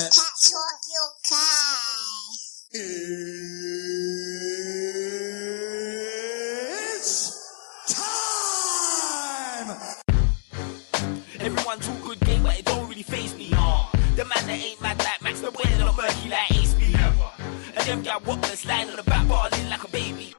Pep Talk UK. It's time! Everyone talk good game, but it don't really faze me. The man that ain't mad like Max, the winner not murky like Ace B. And them gal walk the slide on the back, balling like a baby.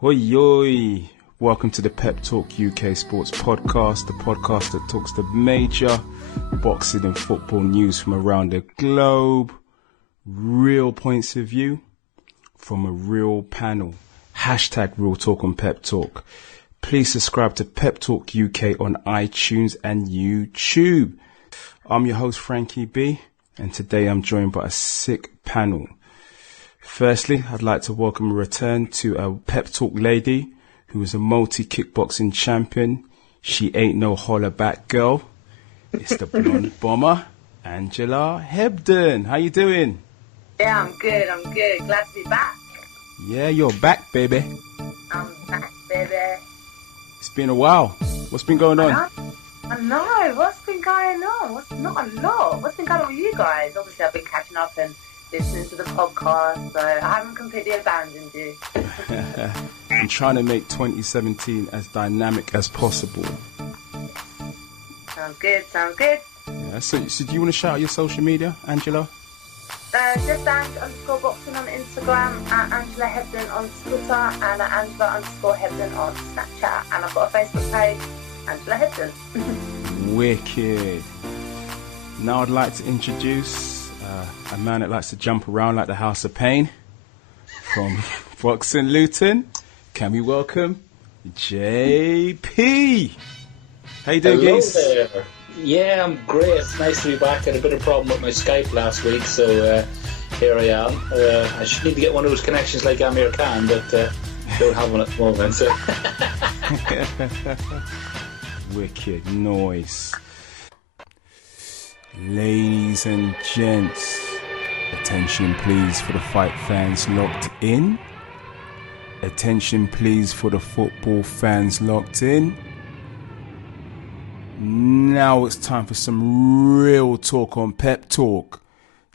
Hoi oi! Welcome to the Pep Talk UK Sports Podcast, the podcast that talks the major boxing and football news from around the globe. Real points of view from a real panel. Hashtag Real Talk on Pep Talk. Please subscribe to Pep Talk UK on iTunes and YouTube. I'm your host Frankie B, and today I'm joined by a sick panel. Firstly, I'd like to welcome a return to a Pep Talk lady who is a multi-kickboxing champion. She ain't no holler back girl. It's the blonde bomber, Angela Hebden. How you doing? Yeah, I'm good. Glad to be back. Yeah, you're back, baby. I'm back, baby. It's been a while. What's been going on? I know. What's been going on? Not a lot. What's been going on with you guys? Obviously, I've been catching up and listening to the podcast, so I haven't completely abandoned you. I'm trying to make 2017 as dynamic as possible. Sounds good. Yeah, so do you want to shout out your social media, Angela? Just _boxing on Instagram, at Angela Hebden on Twitter, and at Angela _Hebden on Snapchat. And I've got a Facebook page, Angela Hebden. Wicked. Now I'd like to introduce a man that likes to jump around like the House of Pain from Boxing Luton. Can we welcome JP? How you doing, Hello guys? there. Yeah, I'm great. It's nice to be back. I had a bit of problem with my Skype last week, so here I am. I should need to get one of those connections like Amir Khan, but don't have one at the moment. So. Wicked noise. Ladies and gents, attention please for the fight fans locked in. Attention please for the football fans locked in. Now it's time for some real talk on Pep Talk.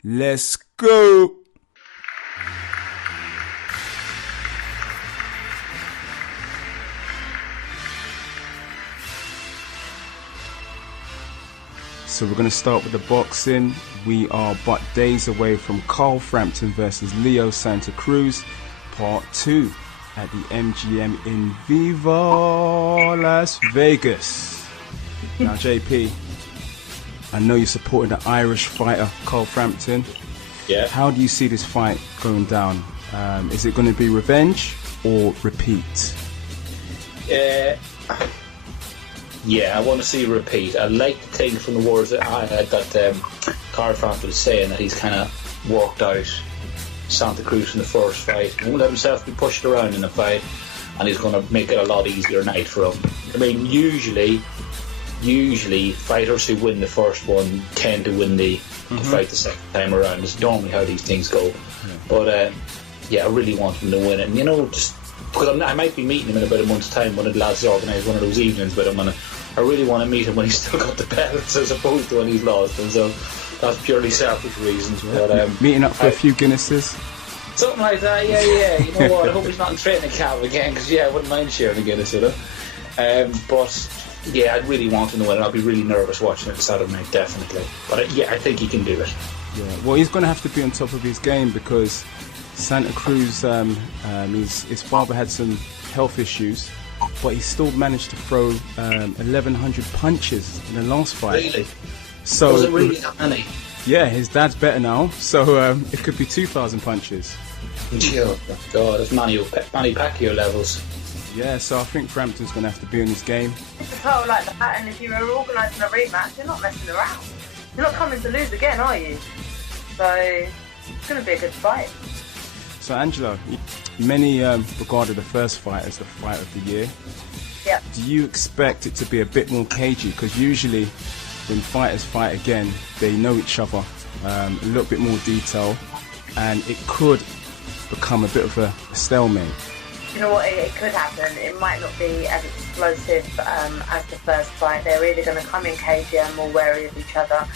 Let's go! So we're going to start with the boxing. We are but days away from Frampton versus Leo Santa Cruz, part 2 at the MGM in Viva Las Vegas. Now JP, I know you're supporting the Irish fighter Frampton. Yeah. How do you see this fight going down? Is it going to be revenge or repeat? Yeah, I want to see a repeat. I like to think from the words that I had that Frampton was saying that he's kind of worked out Santa Cruz in the first fight. He won't let himself be pushed around in the fight, and he's going to make it a lot easier night for him. I mean, usually fighters who win the first one tend to win the fight the second time around. It's normally how these things go. Yeah. But I really want him to win it. And just because I might be meeting him in about a month's time, one of the lads organise one of those evenings with him, and I really want to meet him when he's still got the belts as opposed to when he's lost. And so that's purely selfish reasons. But meeting up for a few Guinnesses. Something like that, yeah. You know what? I hope he's not in training camp again, because I wouldn't mind sharing a Guinness with him. But yeah, I'd really want him to win. I'll be really nervous watching it Saturday night, definitely. But I think he can do it. Yeah, well, he's going to have to be on top of his game because Santa Cruz, his father had some health issues, but he still managed to throw 1,100 punches in the last fight. Really? So, was it really that many? Yeah, his dad's better now, so it could be 2,000 punches. Oh God, it's Manny Pacquiao levels. Yeah, so I think Frampton's going to have to be on his game. It's all like that, and if you were organising a rematch, you're not messing around. You're not coming to lose again, are you? So it's going to be a good fight. So Angela, many regarded the first fight as the fight of the year. Yeah. Do you expect it to be a bit more cagey? Because usually when fighters fight again, they know each other, a little bit more detail, and it could become a bit of a stalemate? You know what, it could happen. It might not be as explosive as the first fight. They're either going to come in cagey and more wary of each other.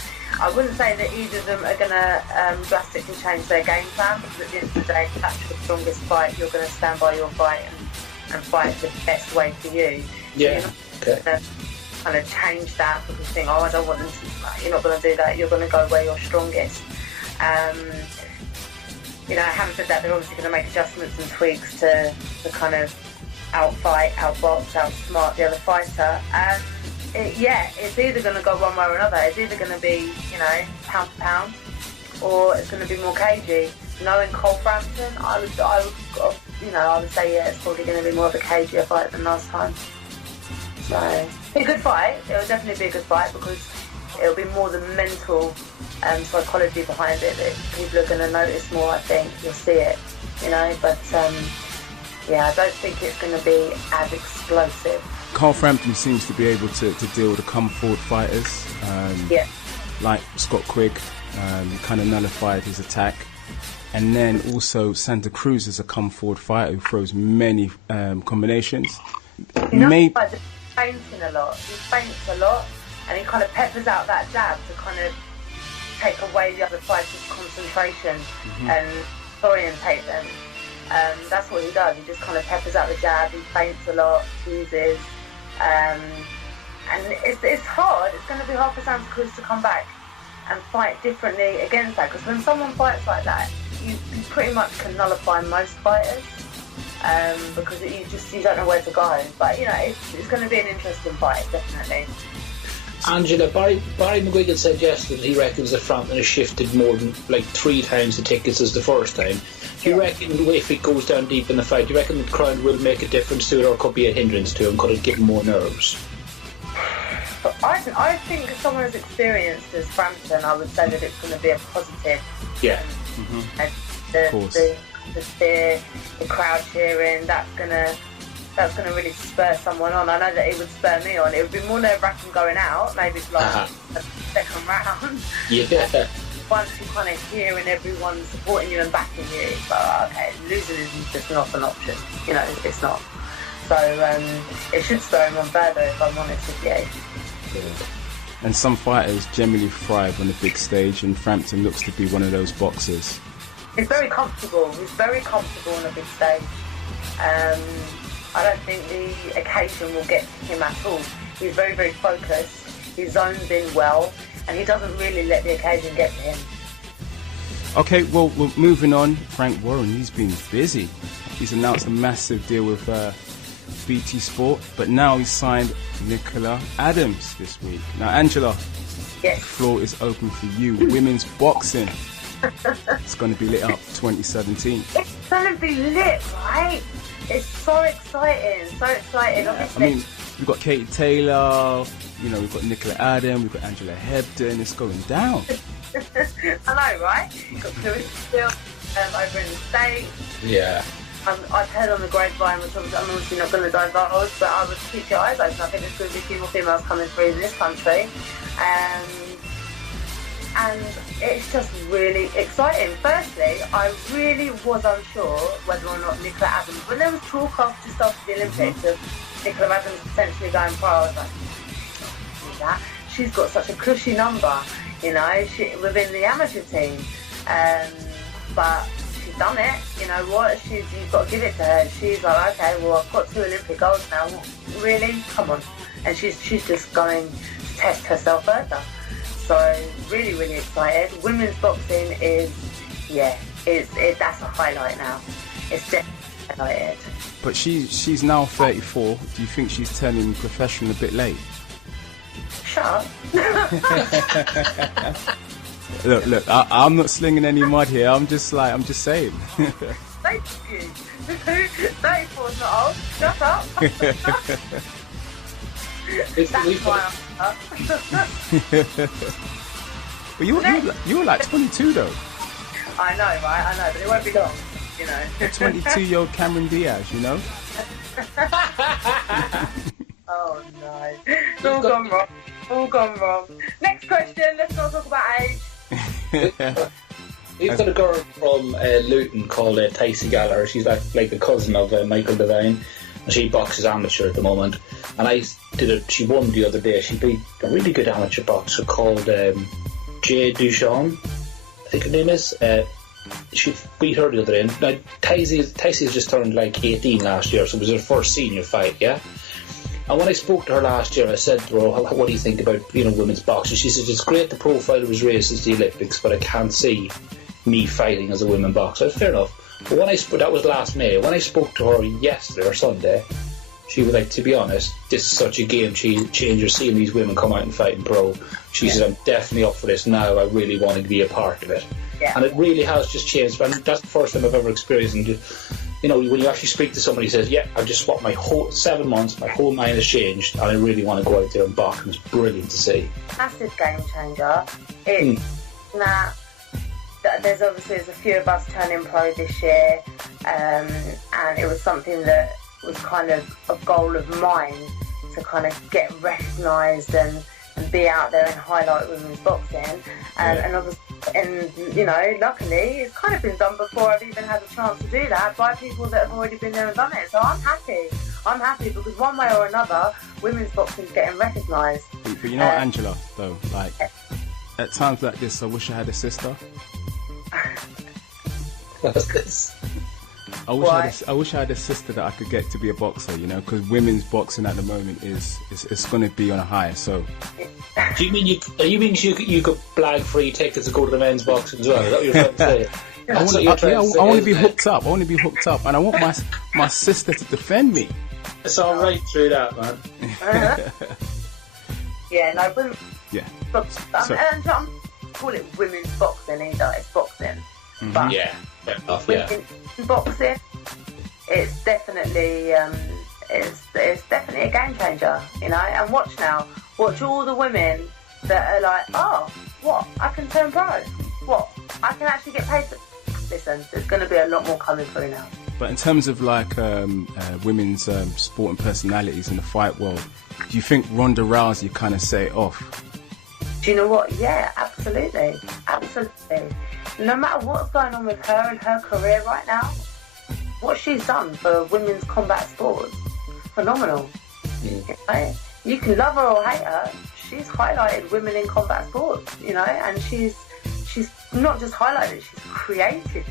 I wouldn't say that either of them are going to drastically change their game plan, because at the end of the day, if that's the strongest fight, you're going to stand by your fight and fight the best way for you. Yeah, so okay. Kind of change that because you think, I don't want them to. You're not going to do that. You're going to go where you're strongest. Having said that, they're obviously going to make adjustments and tweaks to kind of outfight, outbox, outsmart the other fighter. It's either going to go one way or another. It's either going to be, pound for pound, or it's going to be more cagey. Knowing Cole Frampton, I would say, it's probably going to be more of a cagier fight than last time. So, a good fight. It'll definitely be a good fight because it'll be more the mental psychology behind it that people are going to notice more. I think you'll see it, But I don't think it's going to be as explosive. Carl Frampton seems to be able to deal with the come-forward fighters. Like Scott Quigg, kind of nullified his attack. And then also Santa Cruz is a come-forward fighter who throws many combinations. He's feinting a lot. He feints a lot, and he kind of peppers out that jab to kind of take away the other fighter's concentration and orientate them. That's what he does. He just kind of peppers out the jab. He feints a lot, teases, and it's hard. It's going to be hard for Santa Cruz to come back and fight differently against that, because when someone fights like that, you pretty much can nullify most fighters because you don't know where to go. But it's going to be an interesting fight, definitely. Angela, Barry McGuigan said yesterday that he reckons that Frampton has shifted more than 3 times the tickets as the first time. Do you reckon if it goes down deep in the fight, do you reckon the crowd will make a difference to it, or could be a hindrance to him? Could it give him more nerves? I think as someone as experienced as Frampton, I would say that it's going to be a positive. Yeah. And the fear, the crowd cheering, that's going to really spur someone on. I know that it would spur me on. It would be more nerve-wracking going out, maybe it's a second round. Yeah. Once you kind of hear and everyone's supporting you and backing you, it's like, okay, losing is just not an option. It's not. So it should spur him on further, if I'm honest with you. And some fighters generally thrive on the big stage, and Frampton looks to be one of those boxers. He's very comfortable. He's very comfortable on a big stage. I don't think the occasion will get to him at all. He's very, very focused. He zones in well, and he doesn't really let the occasion get to him. Okay, well, we're moving on. Frank Warren, he's been busy. He's announced a massive deal with BT Sport, but now he's signed Nicola Adams this week. Now, Angela, yes. The floor is open for you. Women's boxing. It's going to be lit up 2017. It's going to be lit, right? It's so exciting, so exciting. Yeah, obviously. I mean, we've got Katie Taylor, we've got Nicola Adams, we've got Angela Hebden. It's going down. I know, right? You've got Cruz still over in the States. Yeah. I've heard on the grapevine, which I'm obviously not going to divulge, but I would keep your eyes open. I think there's going to be a few more females coming through in this country. And it's just really exciting. Firstly, I really was unsure whether or not Nicola Adams, when there was talk after the Olympics of Nicola Adams potentially going pro, I was like, see that? She's got such a cushy number, within the amateur team. But she's done it, you've got to give it to her. She's like, okay, well, I've got 2 Olympic golds now. Really? Come on. And she's just going to test herself further. So really, really excited. Women's boxing that's a highlight now. It's definitely highlighted. But she's now 34. Do you think she's turning professional a bit late? Shut up. Look, I'm not slinging any mud here. I'm just saying. Thank you. 34 is not old. Shut up. That's why I'm up. But you were like 22 though. I know, right? I know, but it won't be long, A 22-year-old Cameron Diaz, Oh no. It's all gone wrong. Next question, let's not talk about age. We've got a girl from Luton called Tyson Gallagher. She's like the cousin of Michael Devine, and she boxes amateur at the moment. And she won the other day. She beat a really good amateur boxer called Jay Duchon, I think her name is. She beat her the other day. Now, Tyson just turned like 18 last year, so it was her first senior fight, yeah? And when I spoke to her last year, I said to her, what do you think about women's boxing? She said, it's great the profile was raised since the Olympics, but I can't see me fighting as a women boxer. Fair enough. But that was last May. When I spoke to her yesterday or Sunday, she was like, to be honest, this is such a game changer seeing these women come out and fight in pro. She said, I'm definitely up for this now. I really want to be a part of it. Yeah. And it really has just changed. And that's the first time I've ever experienced it. When you actually speak to somebody who says, yeah, I've just swapped my whole 7 months, my whole mind has changed, and I really want to go out there and box, and it's brilliant to see. Massive game changer. It's that there's a few of us turning pro this year, and it was something that was kind of a goal of mine to kind of get recognised and be out there and highlight women's boxing, and obviously. And, luckily, it's kind of been done before I've even had a chance to do that by people that have already been there and done it. So I'm happy. I'm happy because one way or another, women's boxing's getting recognised. But you know what, Angela, though? Like, at times like this, I wish I had a sister. What's this? I wish I had a sister that I could get to be a boxer, because women's boxing at the moment it's going to be on a high. So, do you mean you could blag free tickets to go to the men's boxing as well? Is that what you're trying to say? I want to be hooked up. I want to be hooked up, and I want my sister to defend me. It's all right through that, man. Women. Yeah. And I'm call it women's boxing either. It's boxing. Mm-hmm. But yeah. Boxing, it's definitely it's definitely a game changer, And watch all the women that are like, oh, what? I can turn pro. What? I can actually get paid. Listen, there's going to be a lot more coming through now. But in terms of like women's sporting personalities in the fight world, do you think Ronda Rousey kind of set it off? Do you know what? Yeah, absolutely. No matter what's going on with her and her career right now, what she's done for women's combat sports, phenomenal. You can love her or hate her, she's highlighted women in combat sports, and she's not just highlighted, she's created,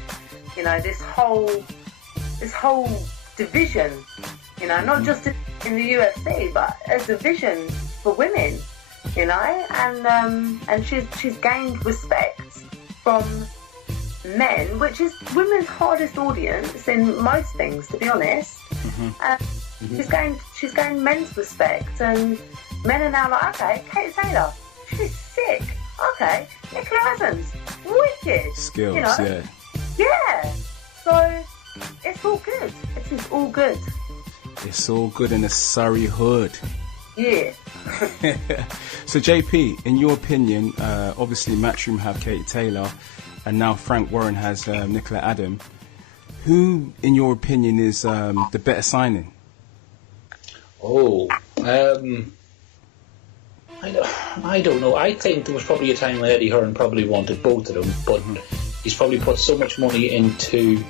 this whole division, not just in the UFC, but a division for women, and she's gained respect from men, which is women's hardest audience in most things, to be honest. She's gained men's respect, and men are now like, okay, Kate Taylor, she's sick. Okay, Nicola Evans, wicked. Skills, yeah. So it's all good. It is all good. It's all good in the Surrey hood. Yeah. So JP, in your opinion, obviously Matchroom have Katie Taylor, and now Frank Warren has Nicola Adam. Who, in your opinion, is the better signing? I don't know. I think there was probably a time when Eddie Hearn probably wanted both of them, but he's probably put so much money into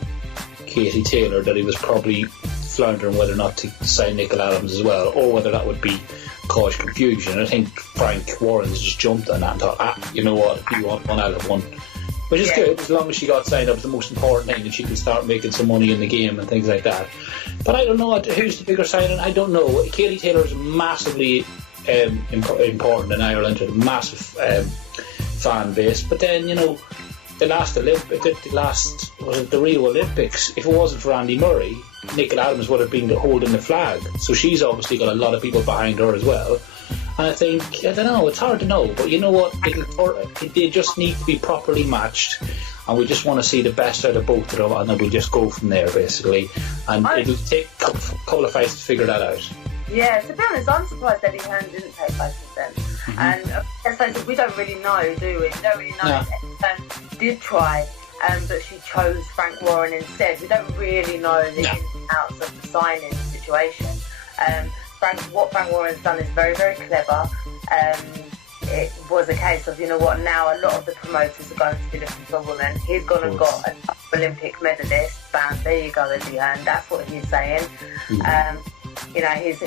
Katie Taylor that he was probably floundering whether or not to sign Nicola Adams as well, or whether that would cause confusion. I think Frank Warren's just jumped on that and thought, you know what, you want one out of one. Which is good, as long as she got signed up, it's the most important thing, that she can start making some money in the game and things like that. But I don't know, who's the bigger signing? I don't know. Katie Taylor is massively important in Ireland, with a massive fan base. But then, the Rio Olympics, if it wasn't for Andy Murray, Nicola Adams would have been holding the flag. So she's obviously got a lot of people behind her as well. And I think, I don't know, it's hard to know, but you know what, they just need to be properly matched, and we just want to see the best out of both of them, and then we'll just go from there, basically. And it'll take a couple of fights to figure that out. Yeah, to be honest, I'm surprised Eddie Hearn didn't take both of them. And we don't really know, do we? We don't really know if Eddie Hearn did try, but she chose Frank Warren instead. We don't really know the ins and outs of the signing situation. What Frank Warren's done is very, very clever. it was a case of, you know what, now a lot of the promoters are going to be looking for a woman. He's gone and got an Olympic medalist. Bam, there you go, Leanne. That's what he's saying. You know, he's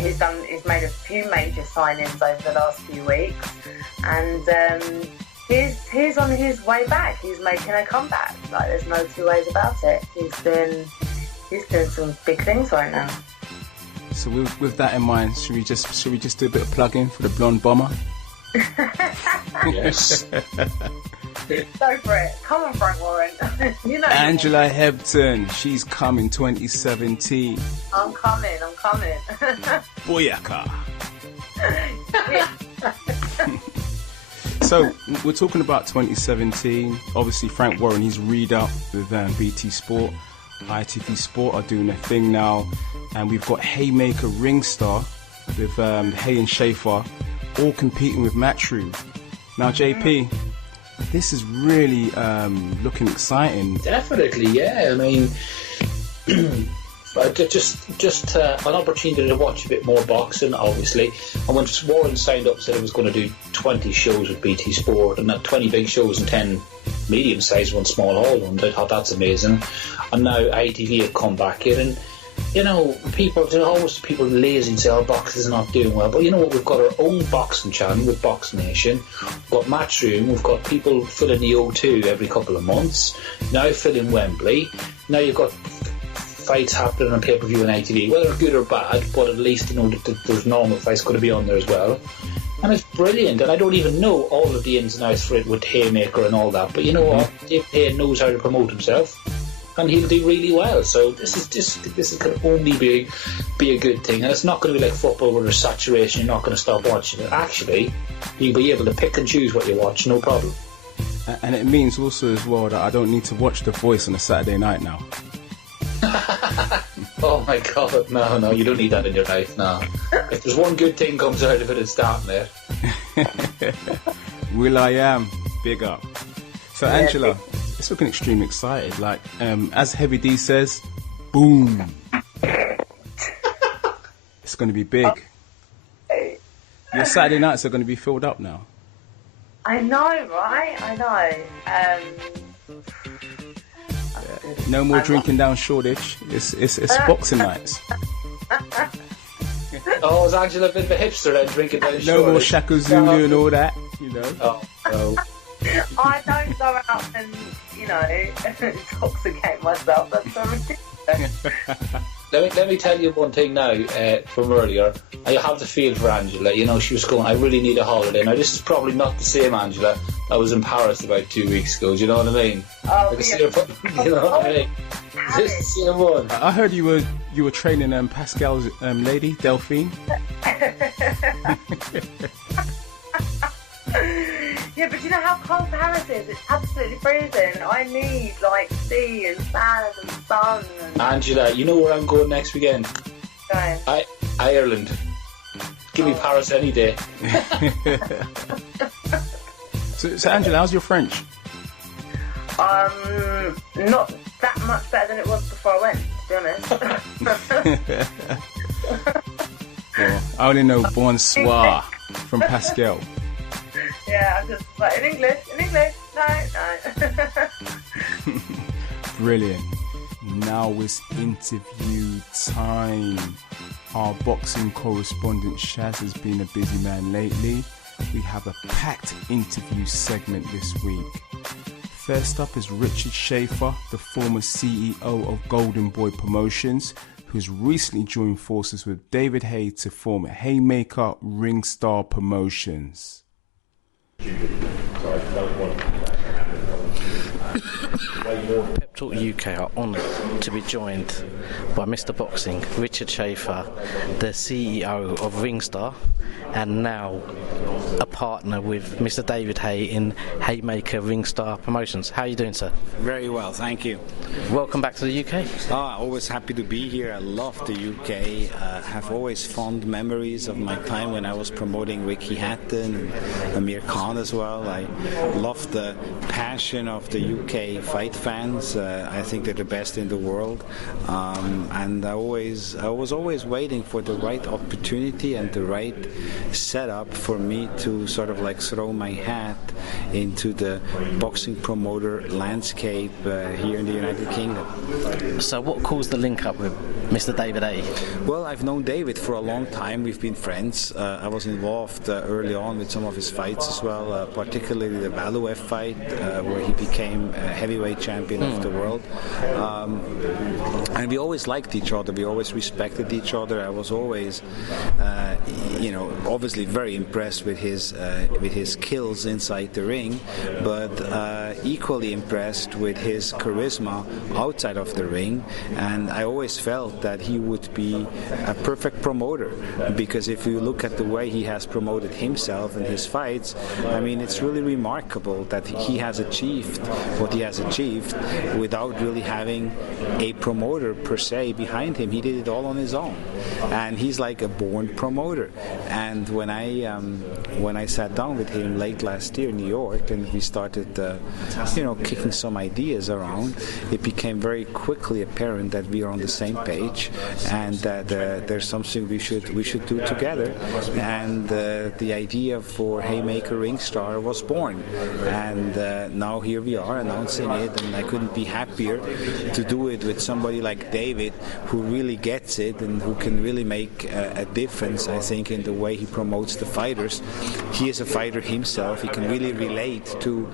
made a few major signings over the last few weeks, and he's on his way back. He's making a comeback. Like, there's no two ways about it. He's doing some big things right now. So with that in mind, should we just do a bit of plugging for the blonde bomber? Yes. Go for it. Come on, Frank Warren. You know. Angela Hebton, she's coming 2017. I'm coming. Boyaka. So we're talking about 2017. Obviously, Frank Warren, he's read up with BT Sport. ITV Sport are doing their thing now, and we've got Haymaker Ringstar with Hay and Schaefer all competing with Matchroom. Now, JP, this is really looking exciting. Definitely, yeah. I mean, just an opportunity to watch a bit more boxing, obviously. And when Warren signed up, said he was going to do 20 shows with BT Sport, and that 20 big shows and 10 medium-sized ones, small hall ones. I thought that's amazing. And now ITV have come back in, and you know, there's always people lazy and say, oh, boxing is not doing well. But you know what? We've got our own boxing channel with Box Nation. We've got Matchroom. We've got people filling the O2 every couple of months. Now filling Wembley. Now you've got fights happening on pay-per-view on ITV, whether good or bad, but at least you know that there's normal fights going to be on there as well. And it's brilliant, and I don't even know all of the ins and outs for it with Haymaker and all that, but you know what? Dave Hay knows how to promote himself, and he'll do really well. So this can only be a good thing, and it's not going to be like football where there's saturation. You're not going to stop watching it. Actually, you'll be able to pick and choose what you watch, no problem. And it means also as well that I don't need to watch The Voice on a Saturday night now. Oh my God, no, you don't need that in your life, no. If there's one good thing comes out of it, it's starting there. Will.i.am, big up. So Angela, it's looking extremely excited. Like, as Heavy D says, boom. It's going to be big. Your Saturday nights are going to be filled up now. I know, right? I know. No more drinking down Shoreditch. It's boxing nights. Oh, is Angela a bit of a hipster then, drinking down Shoreditch? No more Shaka Zulu and all that, you know. Oh, no. I don't go out and, you know, intoxicate myself. That's so ridiculous. Let me tell you one thing now from earlier. I have the feel for Angela. You know, she was going, I really need a holiday. Now, this is probably not the same Angela that was in Paris about 2 weeks ago. Do you know what I mean? Oh, I can see her, you know what I mean? This is the same one. I heard you were training Pascal's lady, Delphine. Yeah, but you know how cold Paris is? It's absolutely freezing. I need, like, sea and sand and sun. And... Angela, you know where I'm going next weekend? Going. Ireland. Give me Paris any day. So Angela, how's your French? Not that much better than it was before I went, to be honest. Well, I only know bonsoir from Pascal. Yeah, I'm just like, in English, no. Brilliant. Now it's interview time. Our boxing correspondent Shaz has been a busy man lately. We have a packed interview segment this week. First up is Richard Schaefer, the former CEO of Golden Boy Promotions, who's recently joined forces with David Hay to form Haymaker Ringstar Promotions. Pep Talk UK are honoured to be joined by Mr. Boxing, Richard Schaefer, the CEO of Ringstar, and now a partner with Mr. David Hay in Haymaker Ringstar Promotions. How are you doing, sir? Very well, thank you. Welcome back to the UK. Always happy to be here. I love the UK. Have always fond memories of my time when I was promoting Ricky Hatton and Amir Khan as well. I love the passion of the UK fight fans. I think they're the best in the world. And I was always waiting for the right opportunity and the right set up for me to sort of like throw my hat into the boxing promoter landscape here in the United Kingdom. So what caused the link up with Mr. David A? Well, I've known David for a long time. We've been friends. I was involved early on with some of his fights as well, particularly the Fabolous fight where he became heavyweight champion of the world. And we always liked each other. We always respected each other. I was always, obviously very impressed with his skills inside the ring, but equally impressed with his charisma outside of the ring. And I always felt that he would be a perfect promoter, because if you look at the way he has promoted himself and his fights, I mean, it's really remarkable that he has achieved what he has achieved without really having a promoter per se behind him. He did it all on his own, and he's like a born promoter. And when I sat down with him late last year in New York, and we started kicking some ideas around, it became very quickly apparent that we are on the same page, and that there's something we should do together. And the idea for Haymaker Ringstar was born, and now here we are announcing it, and I couldn't be happier to do it with somebody like David, who really gets it and who can really make a difference, I think, in the way he promotes the fighters. He is a fighter himself. He can really relate to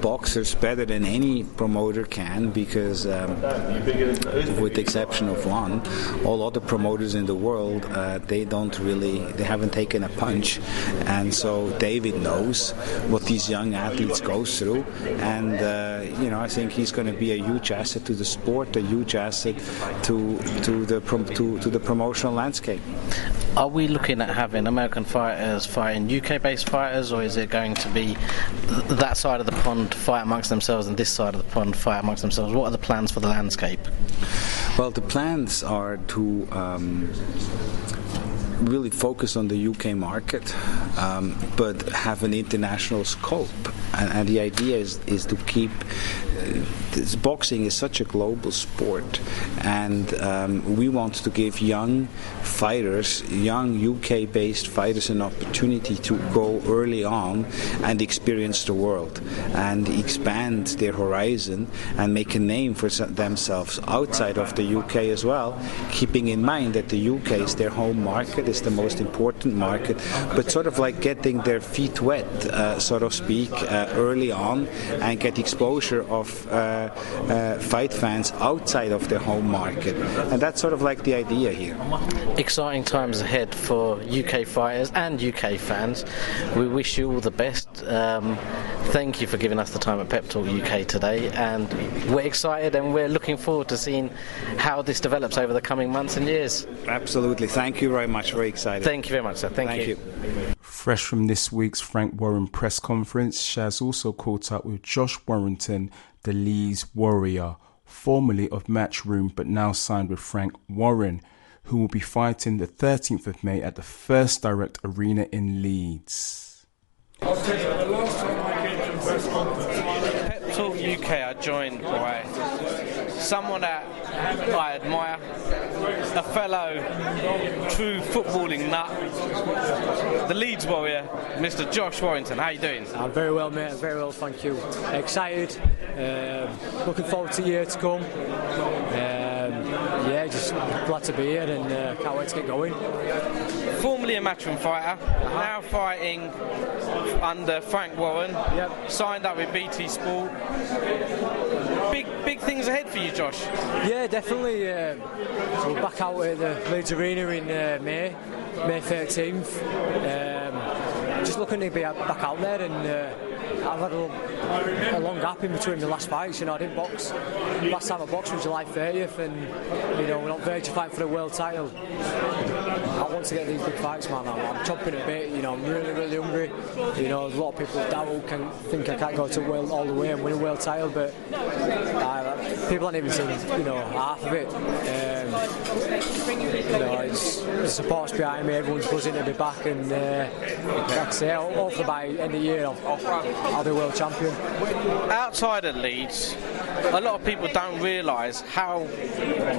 boxers better than any promoter can, because with the exception of one, all other promoters in the world, they haven't taken a punch. And so David knows what these young athletes go through, and I think he's going to be a huge asset to the sport, a huge asset to the promotional landscape. Are we looking at having American fighters fighting UK-based fighters, or is it going to be that side of the pond fight amongst themselves and this side of the pond fight amongst themselves? What are the plans for the landscape? Well, the plans are to really focus on the UK market, but have an international scope. And the idea is to keep this boxing is such a global sport, and we want to give young fighters, young UK-based fighters, an opportunity to go early on and experience the world and expand their horizon and make a name for themselves outside of the UK as well, keeping in mind that the UK is their home market, is the most important market, but sort of like getting their feet wet, so to speak, early on, and get exposure of fight fans outside of their home market. And that's sort of like the idea here. Exciting times ahead for UK fighters and UK fans. We wish you all the best. Thank you for giving us the time at Pep Talk UK today, and we're excited and we're looking forward to seeing how this develops over the coming months and years. Absolutely. Thank you very much. Very excited. Thank you very much, sir. Thank you. Fresh from this week's Frank Warren press conference, Shaz also caught up with Josh Warrington, the Leeds Warrior, formerly of Matchroom but now signed with Frank Warren, who will be fighting the 13th of May at the First Direct Arena in Leeds. Pep Talk UK are joined by someone that I admire, a fellow true footballing nut, the Leeds Warrior, Mr. Josh Warrington. How are you doing? I'm very well, mate. Very well, thank you. Excited. Looking forward to the year to come. Just glad to be here, and can't wait to get going. Formerly a matchroom fighter, now fighting under Frank Warren. Yep. Signed up with BT Sport. Big things ahead for you, Josh. Yeah, definitely. We're back out at the Leeds Arena in May 13th. Just looking to be back out there, and I've had a long gap in between the last fights. I didn't box. Last time I boxed was July 30th, and we're not verge of fighting for the world title. I want to get these big fights, man. I'm chomping a bit. I'm really, really hungry. There's a lot of people that can think I can't go to world all the way and win a world title, but people haven't even seen half of it. the support's behind me, everyone's buzzing to be back, and like I say, hopefully by the end of the year I'll be world champion. Outside of Leeds, a lot of people don't realise how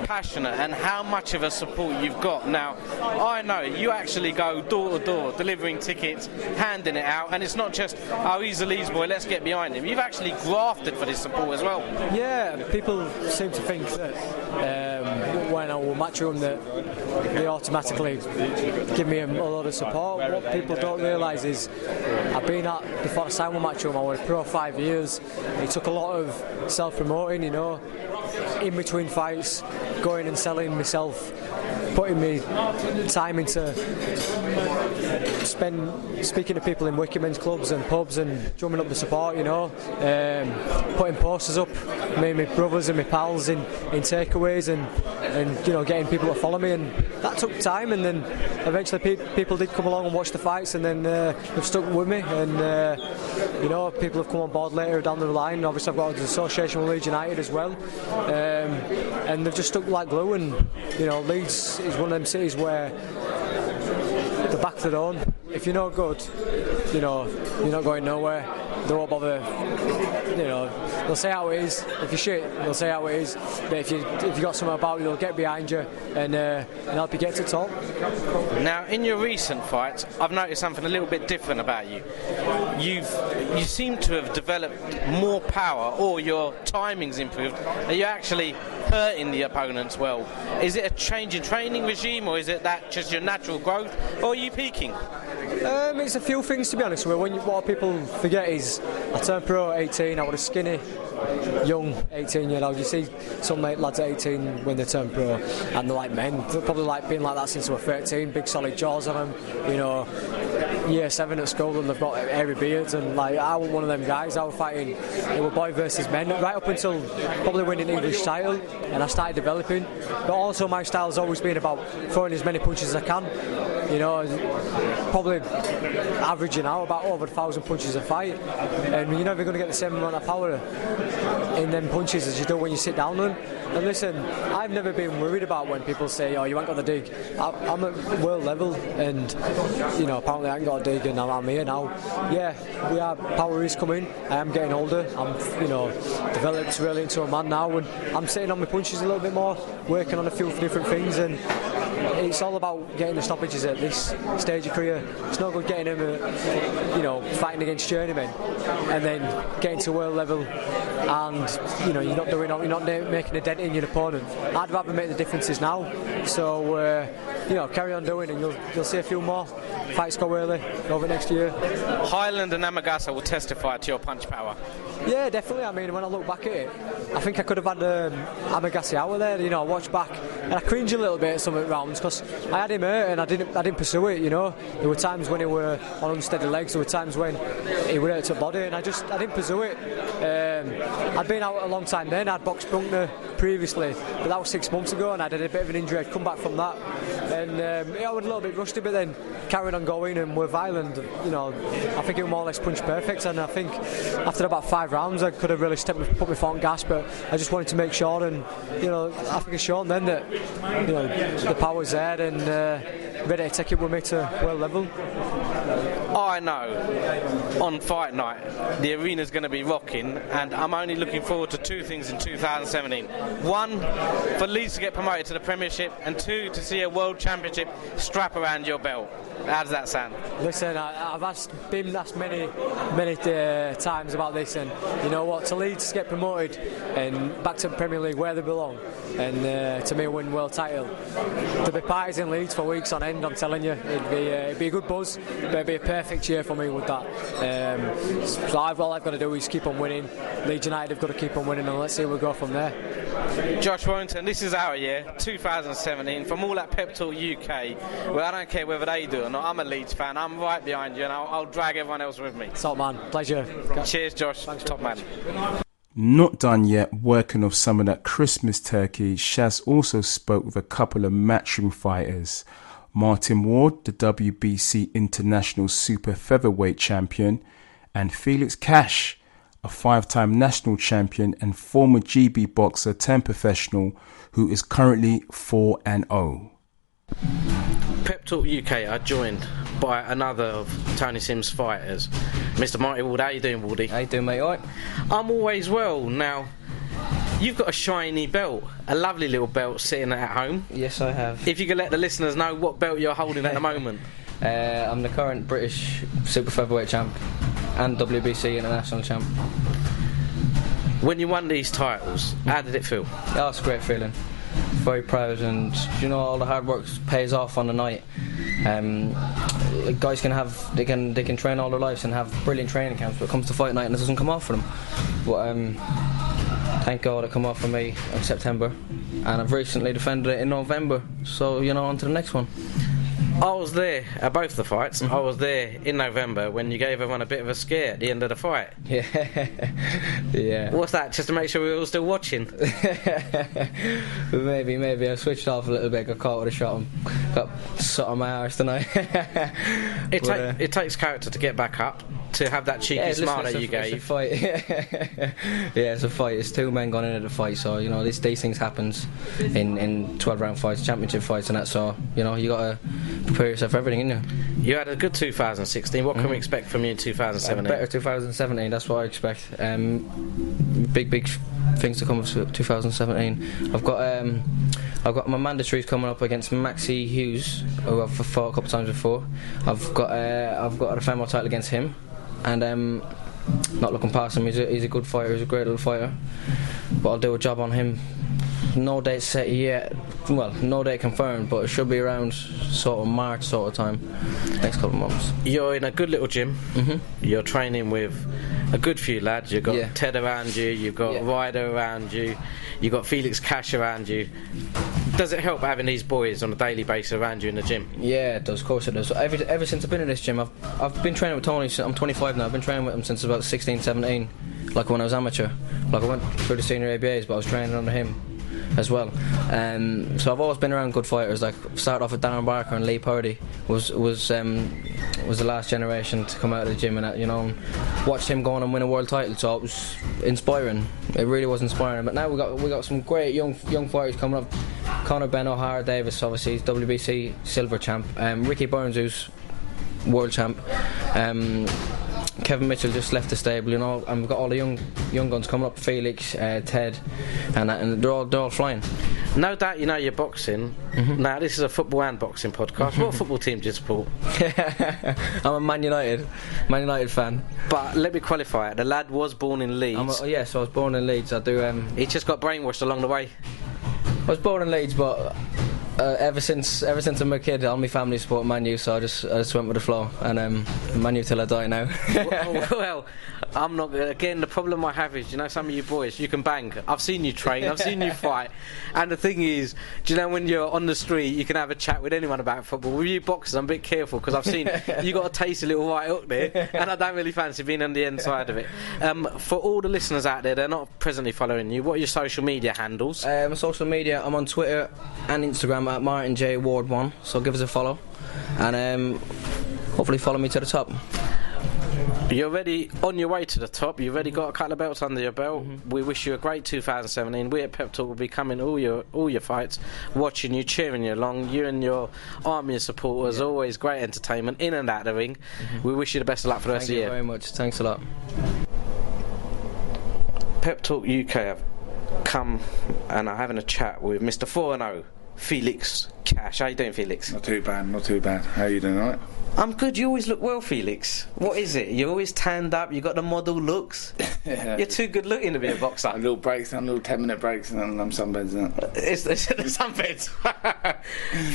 passionate and how much of a support you've got. Now, I know you actually go door to door, delivering tickets, handing it out, and it's not just, oh, he's a Leeds boy, let's get behind him. You've actually grafted for this support as well. Yeah, people seem to think that when I will match them that they automatically give me a lot of support. What people don't realise is I've been at, before I signed with Matchroom, I was pro 5 years. It took a lot of self-promoting, you know, in between fights, going and selling myself, putting me time into speaking to people in Wickerman's clubs and pubs and drumming up the support, you know, putting posters up, me and my brothers and my pals in takeaways and you know, getting people to follow me, and that took time, and then eventually people did come along and watch the fights, and then they've stuck with me, and you know, people have come on board later down the line. Obviously I've got an association with Leeds United as well, and they've just stuck like glue, and you know, Leeds is one of them cities where the back to their own. If you're not good, you know, you're not going nowhere. They won't bother, you know, they'll say how it is. If you're shit, they'll say how it is. But if you got something about you, they'll get behind you and help you get to the top. Now, in your recent fights, I've noticed something a little bit different about you. You seem to have developed more power, or your timing's improved. Are you actually hurting the opponents well? Is it a change in training regime, or is it that just your natural growth, or are you peaking? It's a few things, to be honest with you. What people forget is I turned pro at 18, I was a skinny, young 18-year-old. You see some lads at 18 when they turn pro, and they're like men. They're probably like been like that since they were 13, big solid jaws on them, you know, year 7 at school, and they've got hairy beards, and like I was one of them guys. I was fighting, it was boy versus men, right up until probably winning the English title, and I started developing. But also my style's always been about throwing as many punches as I can, you know, probably averaging out about over 1,000 punches a fight, and you're never going to get the same amount of power in them punches as you do when you sit down on them. And listen, I've never been worried about when people say, oh, you ain't got the dig. I'm at world level, and you know, apparently I ain't got a dig, and I'm here now. Yeah, power is coming. I am getting older. I'm, you know, developed really into a man now, and I'm sitting on my punches a little bit more, working on a few different things, and it's all about getting the stoppages at this stage of career. It's no good getting them, you know, fighting against journeymen, and then getting to world level, and you know, you're not making a dent in your opponent. I'd rather make the differences now. So you know, carry on doing, and you'll see a few more fights go early over next year. Highland and Amagasa will testify to your punch power. Yeah, definitely. I mean, when I look back at it, I think I could have had Amagasi out there. You know, I watched back and I cringe a little bit at some rounds because I had him hurt and I didn't pursue it. You know, there were times when he were on unsteady legs. There were times when he were hurt to body, and I didn't pursue it. I'd been out a long time then. I'd boxed Brunkner previously, but that was 6 months ago, and I had a bit of an injury. I'd come back from that, and I was a little bit rusty, but then carried on going, and with Ireland, you know, I think it was more or less punch perfect, and I think after about 5 rounds I could have really put my foot on gas, but I just wanted to make sure, and you know, I think it's shown then that, you know, the power's there, and ready to take it with me to world level. I know on fight night the arena's going to be rocking, and I'm only looking forward to 2 things in 2017. 1, for Leeds to get promoted to the Premiership, and 2, to see a World Championship strap around your belt. How does that sound? Listen, I've been asked many times about this, and you know what, to Leeds get promoted and back to the Premier League where they belong, and to me win world title, to be parties in Leeds for weeks on end, I'm telling you, it'd be a good buzz, but it'd be a perfect year for me with that. So all I've got to do is keep on winning. Leeds United have got to keep on winning, and let's see where we go from there. Josh Warrington, this is our year, 2017, from all that Pep Talk UK. Well, I don't care whether they do or not. I'm a Leeds fan. I'm right behind you, and I'll drag everyone else with me. Top man, pleasure. Cheers, Josh. Thanks, top man. Not done yet working off some of that Christmas turkey, Shaz also spoke with a couple of matchroom fighters. Martin Ward, the WBC International Super Featherweight Champion, and Felix Cash, a 5-time national champion and former GB boxer turned professional who is currently 4-0. Pep Talk UK are joined by another of Tony Sims' fighters, Mr. Marty Ward. How you doing, Wardy? How you doing, mate? All right? I'm always well. Now, you've got a shiny belt, a lovely little belt sitting at home. Yes, I have. If you could let the listeners know what belt you're holding at the moment. I'm the current British super featherweight champ and WBC international champ. When you won these titles, how did it feel? Oh, it's a great feeling. Very proud, and you know, all the hard work pays off on the night. Guys they can train all their lives and have brilliant training camps, but it comes to fight night and it doesn't come off for them. But thank God it come off for me in September, and I've recently defended it in November. So you know, on to the next one. I was there at both the fights. I was there in November when you gave everyone a bit of a scare at the end of the fight. Yeah. Yeah. What's that? Just to make sure we're all still watching? Maybe. I switched off a little bit, got caught with a shot and got shot on my arse tonight. It takes character to get back up, to have that cheeky smile that you gave. It's a fight. Yeah, it's a fight. It's two men going into the fight, so you know these things happens in 12-round fights, championship fights and that, so you know you got to prepare yourself for everything, innit? You had a good 2016. What can we expect from you in 2017? Better 2017, that's what I expect. Big things to come with 2017. I've got my mandatories coming up against Maxie Hughes, who I've fought a couple of times before. I've got a femoral title against him, and not looking past him. He's a good fighter. He's a great little fighter, but I'll do a job on him. No date set yet. Well, no date confirmed, but it should be around sort of March sort of time, next couple of months. You're in a good little gym. You're training with a good few lads. You've got Ted around you, you've got Ryder around you, you've got Felix Cash around you. Does it help having these boys on a daily basis around you in the gym? Yeah, it does, of course it does. Ever since I've been in this gym, I've been training with Tony. I'm 25 now. I've been training with him since about 16, 17, like when I was amateur. Like I went through the senior ABAs, but I was training under him as well. So I've always been around good fighters. Like started off with Darren Barker and Lee Purdy was the last generation to come out of the gym, and you know, watched him go on and win a world title. So it was inspiring. It really was inspiring. But now we got some great young fighters coming up. Conor Ben O'Hara Davis, obviously, he's WBC silver champ. Ricky Burns, who's world champ. Kevin Mitchell just left the stable, you know, and we've got all the young guns coming up. Felix, Ted, and they're all flying. No doubt you know your boxing. Now this is a football and boxing podcast. What football team do you support? I'm a Man United fan. But let me qualify it. The lad was born in Leeds. So I was born in Leeds. I do. He just got brainwashed along the way. I was born in Leeds, but ever since I'm a kid, all my family support Man U, so I just went with the flow, and Man U till I die now. Well, I'm not. Again, the problem I have is, you know, some of you boys, you can bang. I've seen you train, I've seen you fight, and the thing is, do you know, when you're on the street, you can have a chat with anyone about football. With you boxers, I'm a bit careful because I've seen you got a tasty little right hook there, and I don't really fancy being on the inside of it. For all the listeners out there, they're not presently following you. What are your social media handles? My social media, I'm on Twitter and Instagram at Martin J Ward 1. So give us a follow, and hopefully follow me to the top. You're already on your way to the top. You've already got a couple of belts under your belt. We wish you a great 2017. We at Pep Talk will be coming all your fights, watching you, cheering you along. You and your army of supporters, always great entertainment in and out of the ring. We wish you the best of luck for the rest of the year. Thank you very much. Thanks a lot. Pep Talk UK have come and are having a chat with Mr. 4-0, Felix Cash. How you doing, Felix? Not too bad. How are you doing, alright? I'm good. You always look well, Felix. What is it? You're always tanned up. You got the model looks. Yeah. You're too good looking to be a boxer. And little breaks, and little 10-minute breaks, and then I'm sunbeds, isn't it? It's the sunbeds.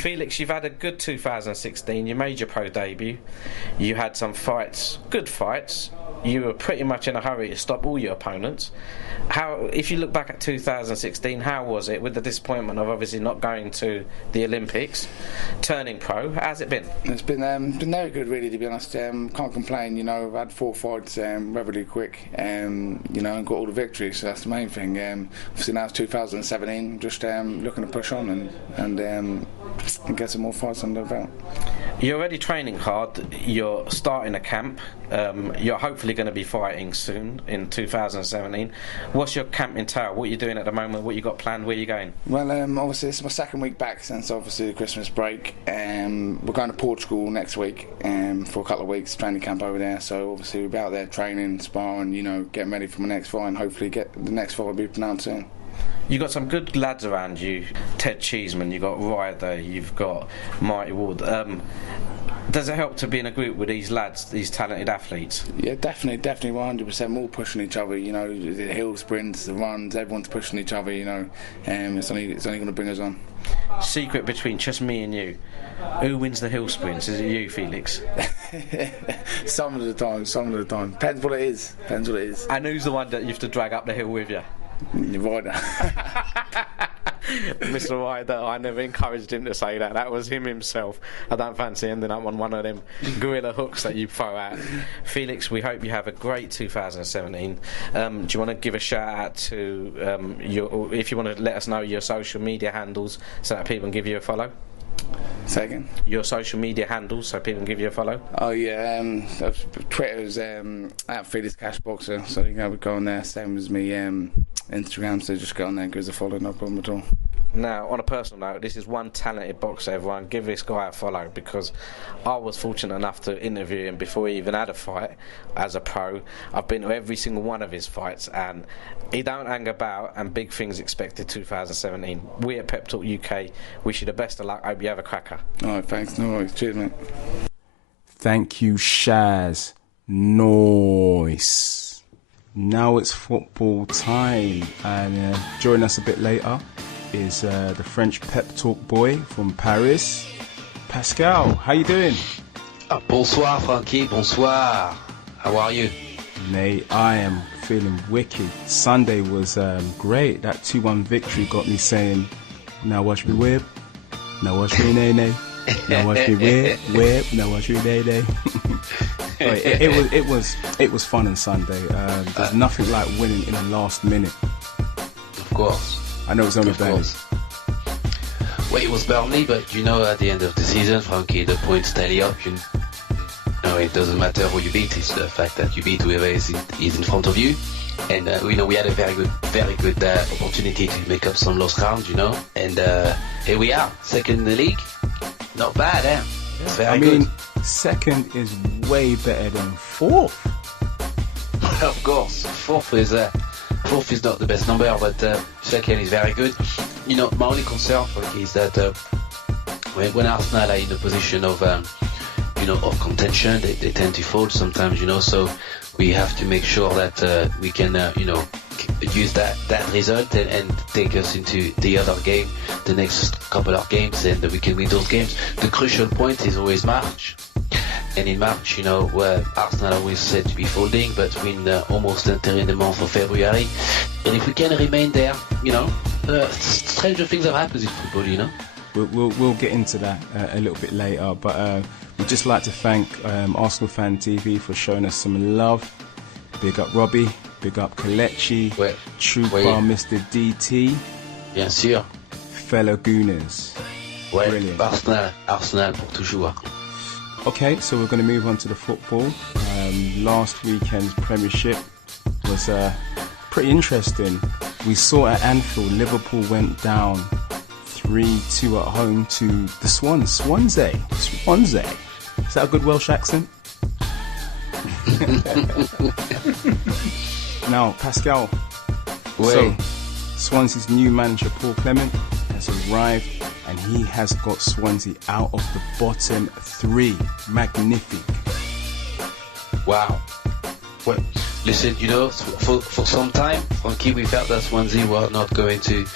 Felix, you've had a good 2016. You made your pro debut. You had some fights, good fights. You were pretty much in a hurry to stop all your opponents. If you look back at 2016, how was it with the disappointment of obviously not going to the Olympics, turning pro? How's it been? It's been very good, really, to be honest. Can't complain. You know, I've had 4 fights relatively quick, you know, and got all the victories, so that's the main thing. Obviously now it's 2017, just looking to push on and get some more fights under the belt. You're already training hard. You're starting a camp. You're hopefully going to be fighting soon in 2017. What's your camp entail? What are you doing at the moment? What you got planned? Where are you going? Well, obviously it's my second week back since obviously the Christmas break. We're going to Portugal next week for a couple of weeks, training camp over there. So obviously we'll be out there training, sparring, getting ready for my next fight, and hopefully get the next fight will be pronounced soon. You've got some good lads around you. Ted Cheeseman, you've got Ryder, you've got Marty Ward. Does it help to be in a group with these lads, these talented athletes? Yeah, definitely 100%. All pushing each other, the hill sprints, the runs, everyone's pushing each other, it's only going to bring us on. Secret between just me and you. Who wins the hill sprints? Is it you, Felix? Some of the time. Depends what it is. And who's the one that you have to drag up the hill with you? Ryder. Mr. Ryder, I never encouraged him to say that. That was him himself. I don't fancy ending up on one of them gorilla hooks that you throw out. Felix, we hope you have a great 2017. Do you want to give a shout out to if you want to let us know your social media handles so that people can give you a follow? Say again? Your social media handles so people can give you a follow? Oh yeah, Twitter's at Felix Cashboxer, so you can go on there, same as me. Instagram, so just go on there and give us a follow, no problem at all. Now, on a personal note, this is one talented boxer, everyone. Give this guy a follow, because I was fortunate enough to interview him before he even had a fight as a pro. I've been to every single one of his fights, and he don't hang about, and big things expected 2017. We at Pep Talk UK wish you the best of luck. Hope you have a cracker. Alright, thanks. No worries. Cheers, mate. Thank you, Shaz. Nice. Now it's football time, and joining us a bit later is the French Pep Talk boy from Paris, Pascal. How you doing? Bonsoir, Frankie. Bonsoir. How are you? Mate, I am feeling wicked. Sunday was great. That 2-1 victory got me saying, now watch me whip, now watch me nay-nay, now watch me whip, now watch me nay-nay. It was fun on Sunday. There's nothing like winning in the last minute. Of course. I know it's only Burnley. Well, it was Burnley, but at the end of the season, Frankie, the points tally up. It doesn't matter who you beat. It's the fact that you beat whoever is in front of you. And we had a very good opportunity to make up some lost ground. And here we are, second in the league. Not bad, eh? It's very good. Second is way better than fourth. Of course, fourth is not the best number, but second is very good. My only concern, Frankie, is that when Arsenal are in a position of of contention, they tend to fall sometimes. So we have to make sure that we can use that result and take us into the other game, the next couple of games, and we can win those games. The crucial point is always March. And in March, where Arsenal always said to be folding, but we're almost entering the month of February. And if we can remain there, stranger things have happened in football, We'll get into that a little bit later, but we'd just like to thank Arsenal Fan TV for showing us some love. Big up Robbie, big up Kalechi, Trooper, Mr. DT. Bien sûr. Fellow Gooners. Brilliant. Arsenal pour toujours. Okay, so we're going to move on to the football. Last weekend's Premiership was pretty interesting. We saw at Anfield, Liverpool went down 3-2 at home to the Swansea. Is that a good Welsh accent? Now, Pascal. So, Swansea's new manager, Paul Clement, has arrived, and he has got Swansea out of the bottom three. Magnifique. Wow. Well, listen, for some time, Frankie, we felt that Swansea were not going to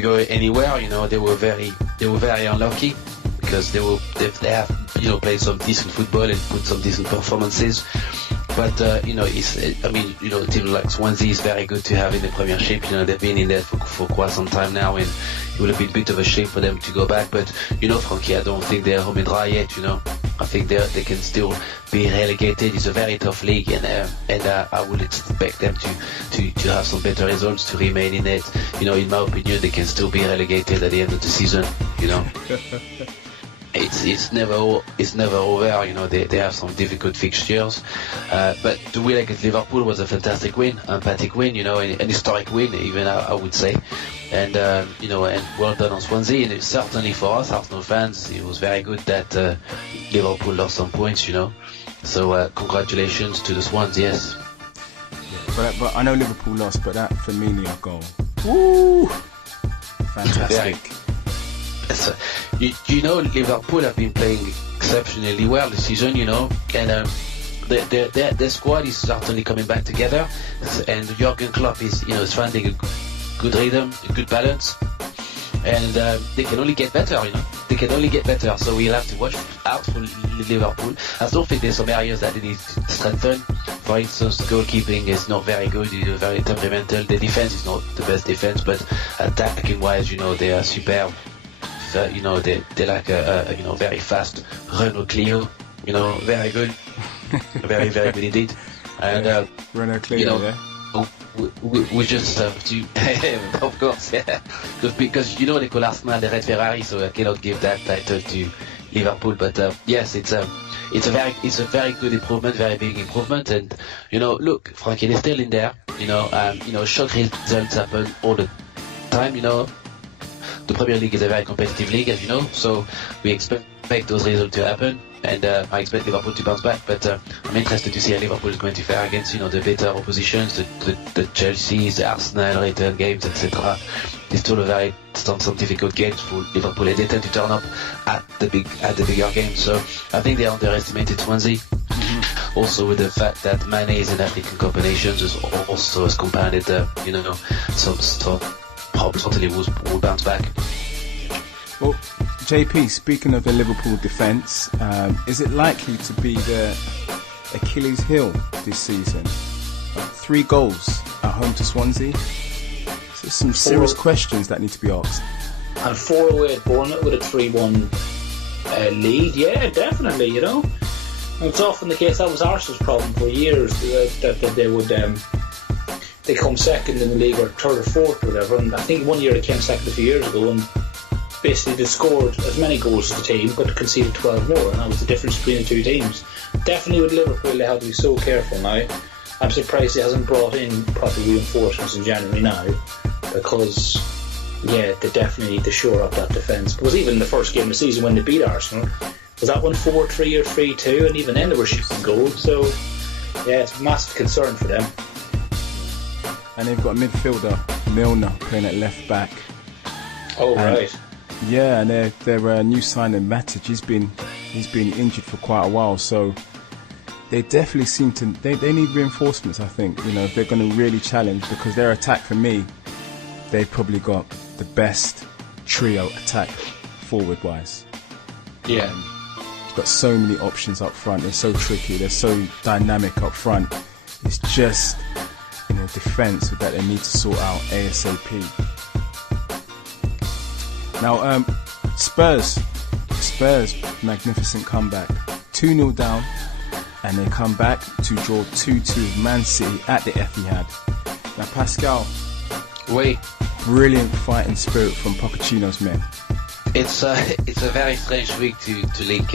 go anywhere. They were very unlucky because they have played some decent football and put some decent performances. But a team like Swansea is very good to have in the Premiership. They've been in there for quite some time now, and it would have been a bit of a shame for them to go back. But Frankie, I don't think they're home and dry yet. I think they can still be relegated. It's a very tough league, and I would expect them to have some better results to remain in it. In my opinion, they can still be relegated at the end of the season. it's never over. You know, they have some difficult fixtures, but the win against Liverpool was a fantastic win, emphatic win. You know, an historic win, even I would say. And you know, and well done on Swansea. And certainly for us Arsenal fans, it was very good that Liverpool lost some points. You know, so congratulations to the Swans. Yes. Yeah, but I know Liverpool lost, but that Firmino goal, woo, fantastic. You know, Liverpool have been playing exceptionally well this season, you know, and their squad is certainly coming back together, and Jurgen Klopp is, you know, finding a good rhythm, a good balance, and they can only get better, you know. They can only get better, so we'll have to watch out for Liverpool. I still think there's some areas that they need to strengthen. For instance, goalkeeping is not very good, it's very temperamental. The defense is not the best defense, but attacking wise, you know, they are superb. You know, they're like a you know, very fast Renault Clio, you know, very good, very good indeed. And Renault Clio, you know, yeah. We just have to, of course, yeah, because you know they call Arsenal the Red Ferrari, so I cannot give that title to Liverpool. But yes, it's a very good improvement, very big improvement. And you know, look, Frankie, they're still in there. You know, shock results happen all the time. You know, the Premier League is a very competitive league, as you know, so we expect those results to happen. And I expect Liverpool to bounce back, but I'm interested to see how Liverpool is going to fare against, you know, the better oppositions, the Chelsea, the Arsenal return games, etc. It's still some difficult games for Liverpool, and they tend to turn up at the bigger games. So I think they underestimated Swansea. Mm-hmm. Also with the fact that mayonnaise and African combinations has compounded, you know, some problems. Certainly will bounce back. Well, JP, speaking of the Liverpool defence, is it likely to be the Achilles heel this season? 3 goals at home to Swansea. So some serious questions that need to be asked. And 4 away at Bournemouth with a 3-1 lead. Yeah, definitely, you know. It's often the case. That was Arsenal's problem for years, that they would they come second in the league, or third or fourth or whatever. And I think one year they came second a few years ago, and basically they scored as many goals as the team but conceded 12 more, and that was the difference between the two teams. Definitely with Liverpool they have to be so careful now. I'm surprised he hasn't brought in proper reinforcements in January now, because yeah, they definitely need to shore up that defence. Because even in the first game of the season when they beat Arsenal, was that one 4-3 or 3-2, and even then they were shooting goals. So yeah, it's a massive concern for them. And they've got a midfielder, Milner, playing at left back. Oh, right. Yeah, and their new signing Matic, he's been injured for quite a while, so they definitely seem to they need reinforcements. I think, you know, if they're going to really challenge, because their attack, for me, they've probably got the best trio attack forward wise. Yeah, they've got so many options up front. They're so tricky. They're so dynamic up front. It's just, you know, defense that they need to sort out ASAP. Now, Spurs, magnificent comeback. 2-0 down, and they come back to draw 2-2 with Man City at the Etihad. Now, Pascal, brilliant fighting spirit from Pochettino's men. It's a very strange week to link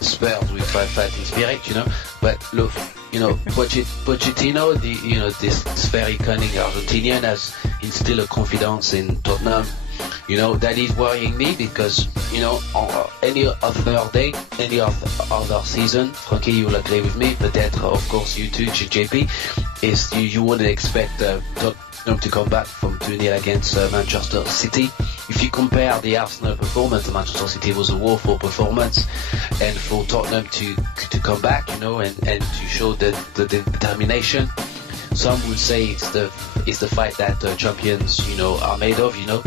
Spurs with fighting spirit, you know. But look, you know, Pochettino, this very cunning Argentinian, has instilled a confidence in Tottenham. You know, that is worrying me, because, you know, any other day, any other season, Frankie, you will agree with me, but that, of course, you too, JP, is you wouldn't expect Tottenham to come back from 2-0 against Manchester City. If you compare the Arsenal performance, the Manchester City was a woeful performance, and for Tottenham to come back, you know, and to show the determination. Some would say it's the fight that champions, you know, are made of, you know.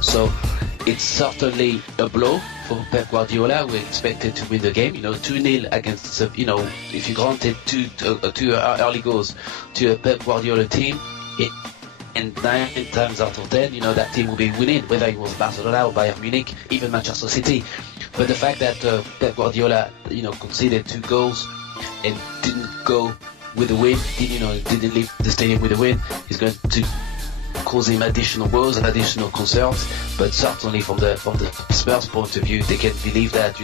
So it's certainly a blow for Pep Guardiola, who expected to win the game. You know, 2-0 against, you know, if you granted two early goals to a Pep Guardiola team, and 9 times out of 10, you know, that team will be winning, whether it was Barcelona or Bayern Munich, even Manchester City. But the fact that Pep Guardiola, you know, conceded 2 goals and didn't go with the win, didn't leave the stadium with a win, is going to cause him additional woes and additional concerns. But certainly from the Spurs point of view, they can believe that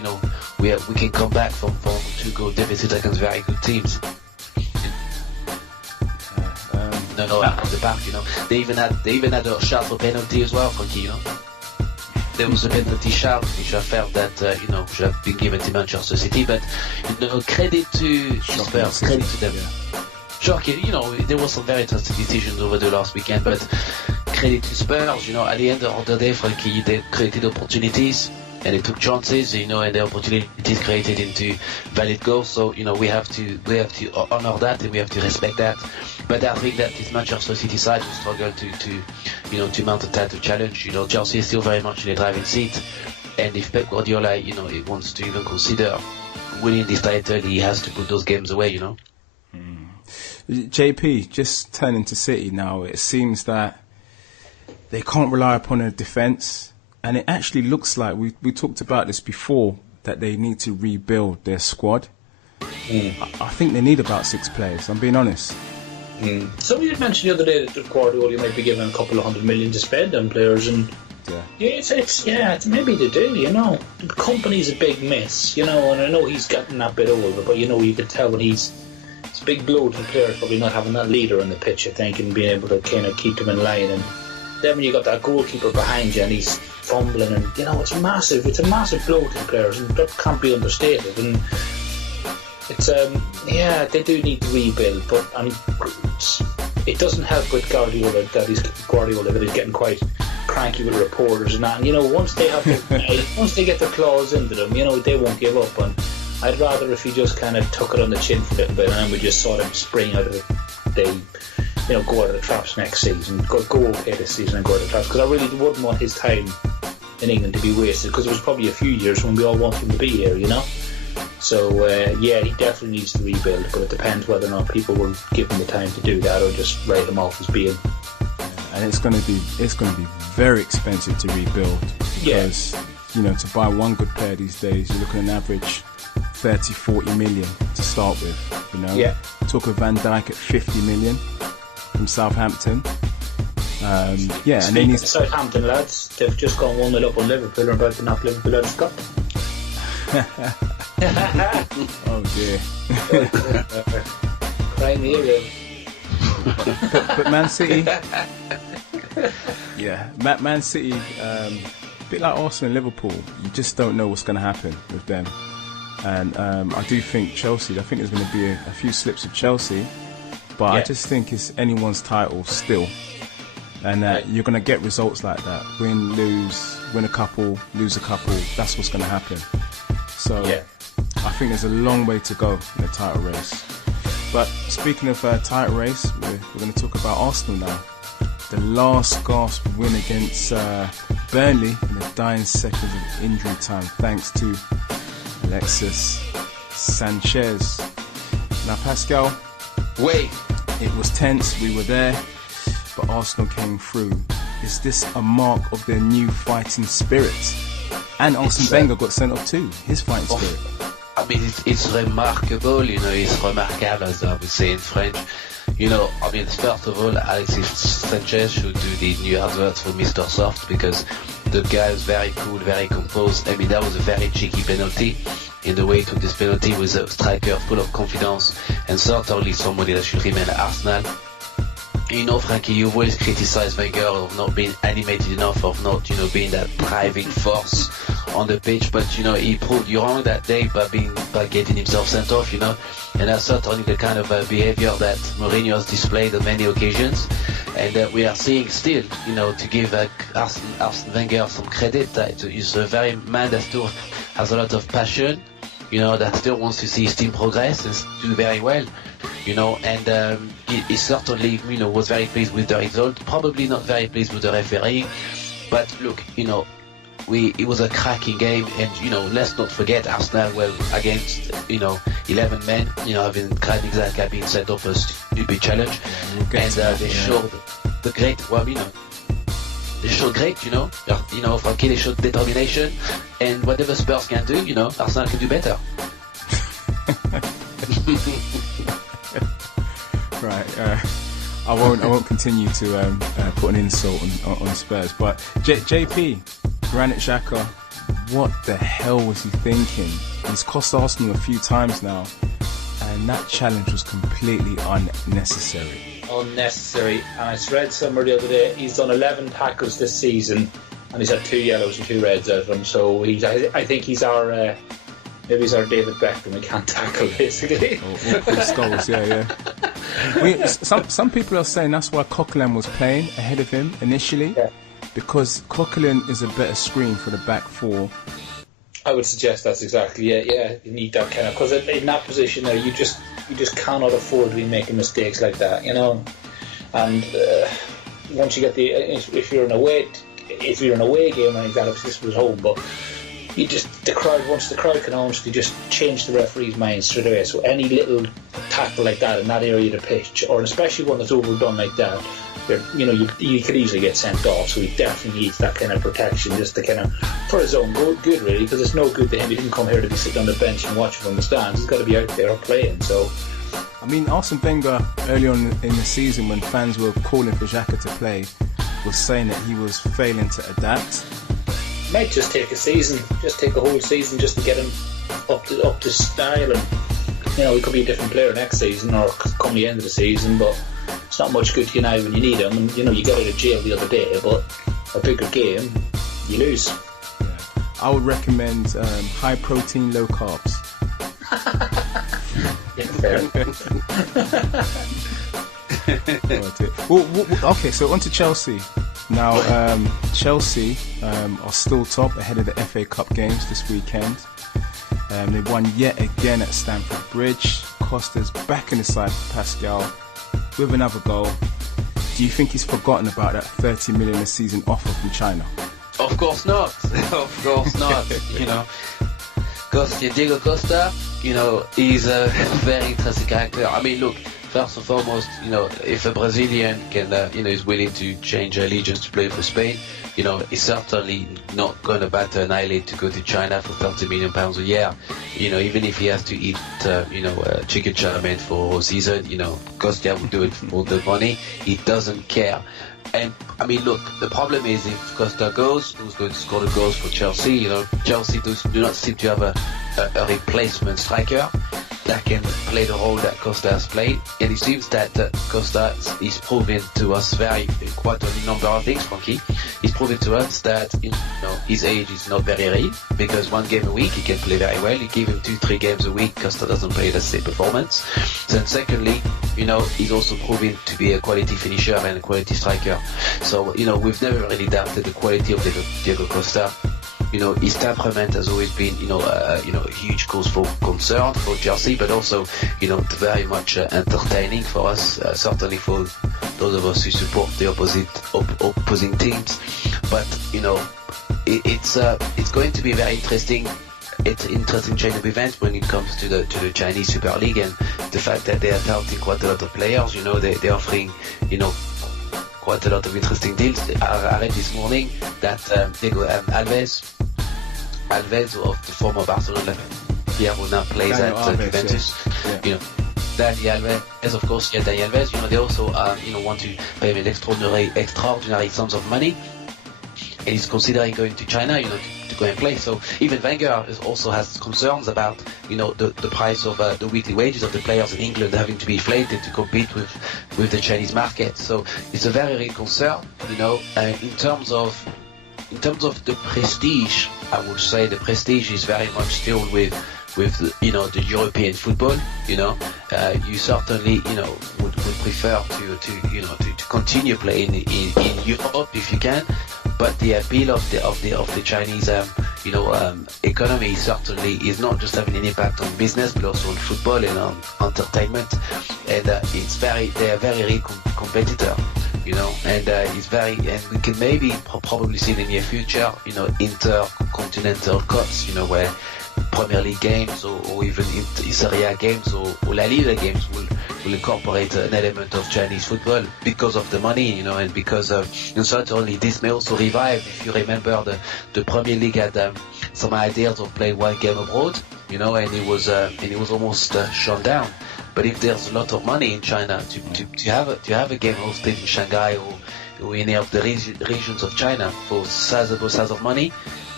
we can come back from 2-goal deficit against very good teams. No, out of the back, They even had a shout for penalty as well, Frankie, There was a penalty shout which I felt that should have been given to Manchester City, but credit to Spurs, credit to them. Shocking, there were some very tough decisions over the last weekend, but credit to Spurs, at the end of the day, Frankie, they created opportunities and they took chances, and the opportunities created into valid goals. So we have to honor that and we have to respect that. But I think that this Manchester City side will struggle to mount a title challenge. Chelsea is still very much in the driving seat, and if Pep Guardiola, he wants to even consider winning this title, he has to put those games away. JP, just turning to City now, it seems that they can't rely upon a defence. And it actually looks like, we talked about this before, that they need to rebuild their squad. I think they need about 6 players, I'm being honest. Somebody had mentioned the other day that Guardiola might be given a couple of $100 million to spend on players, and it's maybe they do, The company's a big miss, and I know he's gotten that bit older, but you can tell when it's a big blow to the players probably not having that leader on the pitch, I think, and being able to kind of keep them in line. And then when you got that goalkeeper behind you and he's fumbling, and it's a massive blow to the players, and that can't be understated. And it's they do need to rebuild, but it doesn't help with Guardiola that he's getting quite cranky with reporters and that. And once they have once they get their claws into them, they won't give up. And I'd rather if he just kind of took it on the chin for a little bit, and then we just saw them spring out of it. Go out of the traps next season, go okay this season and go out of the traps, because I really wouldn't want his time in England to be wasted, because it was probably a few years when we all want him to be here, So he definitely needs to rebuild, but it depends whether or not people will give him the time to do that or just write him off as being. And it's going to be very expensive to rebuild, because to buy one good player these days, you're looking at an average 30-40 million to start with. Took a Van Dijk at 50 million from Southampton. And then he's Southampton lads, they've just gone 1-0 up on Liverpool and are about to knock Liverpool out of the cup. Oh dear. Crying the ear. But Man City, Man City, a bit like Arsenal and Liverpool, you just don't know what's going to happen with them. And I do think Chelsea, I think there's going to be a few slips of Chelsea, but I just think it's anyone's title still, and that you're going to get results like that. Win, lose, win a couple, lose a couple, that's what's going to happen. So I think there's a long way to go in the title race. But speaking of title race, we're going to talk about Arsenal now. The last gasp win against Burnley in the dying seconds of injury time, thanks to Alexis Sanchez. Now, Pascal, it was tense, we were there, but Arsenal came through. Is this a mark of their new fighting spirit? And Arsene Wenger got sent off too, his fighting spirit. I mean, it's remarkable, it's remarkable, as I would say in French. First of all, Alexis Sanchez should do the new advert for Mr. Soft, because the guy was very cool, very composed. I mean, that was a very cheeky penalty. In the way he took this penalty was a striker full of confidence, and certainly somebody that should remain at Arsenal. Frankie, you've always criticized Wenger of not being animated enough, of not, being that driving force on the pitch, but, he proved you wrong that day by getting himself sent off, and that's certainly the kind of behavior that Mourinho has displayed on many occasions, and that we are seeing still, to give Arsene Wenger some credit, that he's a very man that still has a lot of passion, that still wants to see his team progress and do very well, and he certainly, was very pleased with the result, probably not very pleased with the refereeing, but look, it was a cracking game, and let's not forget Arsenal were against 11 men, having kind exactly been sent off a stupid challenge, and they showed the great, they showed great, Frankie, they showed determination, and whatever Spurs can do, Arsenal can do better. Right. I won't continue to put an insult on Spurs. But JP, Granit Xhaka, what the hell was he thinking? He's cost Arsenal a few times now, and that challenge was completely unnecessary. Unnecessary. And I read somewhere the other day, he's done 11 tackles this season, and he's had 2 yellows and 2 reds out of him. So I think he's our maybe he's our David Beckham. He can't tackle, basically. Or skulls, yeah. Some people are saying that's why Coquelin was playing ahead of him initially, because Coquelin is a better screen for the back four. I would suggest that's exactly it. Yeah, you need that kind of, because in that position there, you just cannot afford to be making mistakes like that, you know. And once you get if you're an away game, I think that this was home, but once the crowd can honestly just change the referee's mind straight away. So any little tackle like that in that area of the pitch, or especially one that's overdone like that, you could easily get sent off. So he definitely needs that kind of protection, just to kind of, for his own good really, because it's no good to him. He didn't come here to be sitting on the bench and watching from the stands. He's got to be out there playing. So, I mean, Arsene Wenger early on in the season, when fans were calling for Xhaka to play, was saying that he was failing to adapt. Might just take a whole season just to get him up to style, and he could be a different player next season or come the end of the season, but it's not much good to you now when you need him. And you got out of jail the other day, but a bigger game, you lose. Yeah. I would recommend high protein, low carbs. Yeah, fair. Okay, so on to Chelsea. Now, Chelsea are still top ahead of the FA Cup games this weekend. They won yet again at Stamford Bridge. Costa's back in the side for Pascal with another goal. Do you think he's forgotten about that 30 million a season offer from China? Of course not. Of course not. Diego Costa, he's a very interesting character. I mean, look, first and foremost, if a Brazilian can, is willing to change allegiance to play for Spain, he's certainly not going to bat an eyelid to go to China for £30 million a year. Even if he has to eat, chicken chow mein for a season, Costa will do it for the money. He doesn't care. And I mean, look, the problem is if Costa goes, who's going to score the goals for Chelsea? Chelsea do not seem to have a replacement striker that can play the role that Costa has played, and it seems that Costa is proving to us quite a number of things, Frankie. He's proving to us that his age is not very real, because 1 game a week he can play very well. You give him 2-3 games a week, Costa doesn't play the same performance. Then secondly, he's also proving to be a quality finisher and a quality striker. So we've never really doubted the quality of Diego Costa. His temperament has always been, a huge cause for concern for Chelsea, but also, very much entertaining for us, certainly for those of us who support the opposing teams. But it's going to be very interesting. It's an interesting chain of events when it comes to the Chinese Super League, and the fact that they are touting quite a lot of players. They're offering, quite a lot of interesting deals. I read this morning that Alves of the former Barcelona player who now plays at Juventus. Yeah. Dani Alves, of course, Dani Alves. They also want to pay him extraordinary sums of money, and he's considering going to China, to go and play. So even Wenger also has concerns about, the price of the weekly wages of the players in England having to be inflated to compete with the Chinese market. So it's a very real concern, in terms of the prestige. I would say the prestige is very much still with the European football. You certainly would prefer to continue playing in Europe if you can. But the appeal of the Chinese economy certainly is not just having an impact on business, but also on football and on entertainment. And they are very real competitor. And and we can maybe probably see in the near future, intercontinental cups, where Premier League games or even Serie A games or La Liga games will incorporate an element of Chinese football because of the money, and because of, and certainly this may also revive. If you remember, the Premier League had some ideas of playing 1 game abroad, you know, and he was almost shut down. But if there's a lot of money in China to have a game hosted in Shanghai or any of the regions of China for sizable size of money,